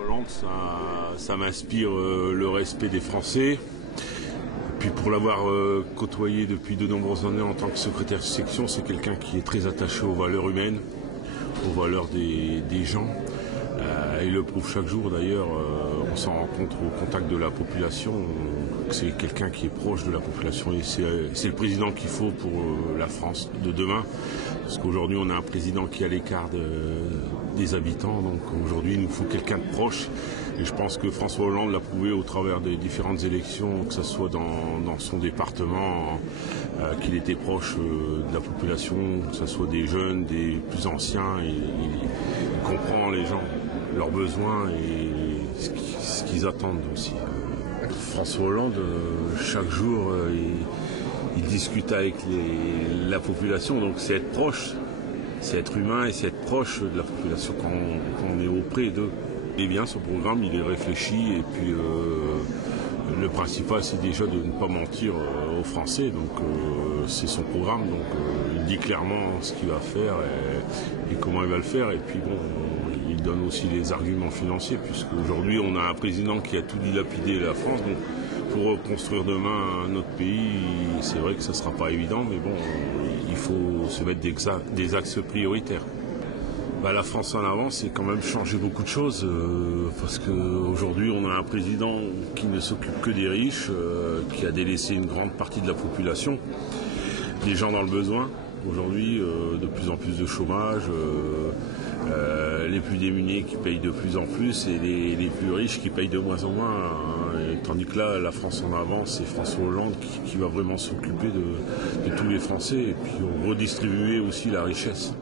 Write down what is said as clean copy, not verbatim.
Hollande, ça m'inspire le respect des Français. Et puis pour l'avoir côtoyé depuis de nombreuses années en tant que secrétaire de section, c'est quelqu'un qui est très attaché aux valeurs humaines, aux valeurs des gens. Il le prouve chaque jour d'ailleurs, on s'en rencontre au contact de la population, c'est quelqu'un qui est proche de la population et c'est le président qu'il faut pour la France de demain. Parce qu'aujourd'hui on a un président qui est à l'écart des habitants, donc aujourd'hui il nous faut quelqu'un de proche. Et je pense que François Hollande l'a prouvé au travers des différentes élections, que ce soit dans son département, qu'il était proche de la population, que ce soit des jeunes, des plus anciens, il comprend les gens, leurs besoins et ce qu'ils attendent aussi. François Hollande, chaque jour, il discute avec la population, donc c'est être proche, c'est être humain et c'est être proche de la population quand on est auprès d'eux. Et bien, ce programme, il est réfléchi et puis le principal, c'est déjà de ne pas mentir aux Français. Donc c'est son programme, donc il dit clairement ce qu'il va faire et comment il va le faire. Et puis bon, il donne aussi les arguments financiers, puisqu'aujourd'hui on a un président qui a tout dilapidé la France. Donc pour reconstruire demain notre pays, c'est vrai que ça ne sera pas évident, mais bon, il faut se mettre des axes prioritaires. La France en avant, c'est quand même changer beaucoup de choses parce qu'aujourd'hui on a un président qui ne s'occupe que des riches, qui a délaissé une grande partie de la population, des gens dans le besoin. Aujourd'hui, de plus en plus de chômage, les plus démunis qui payent de plus en plus et les plus riches qui payent de moins en moins. Tandis que là, la France en avant, c'est François Hollande qui va vraiment s'occuper de tous les Français et puis redistribuer aussi la richesse.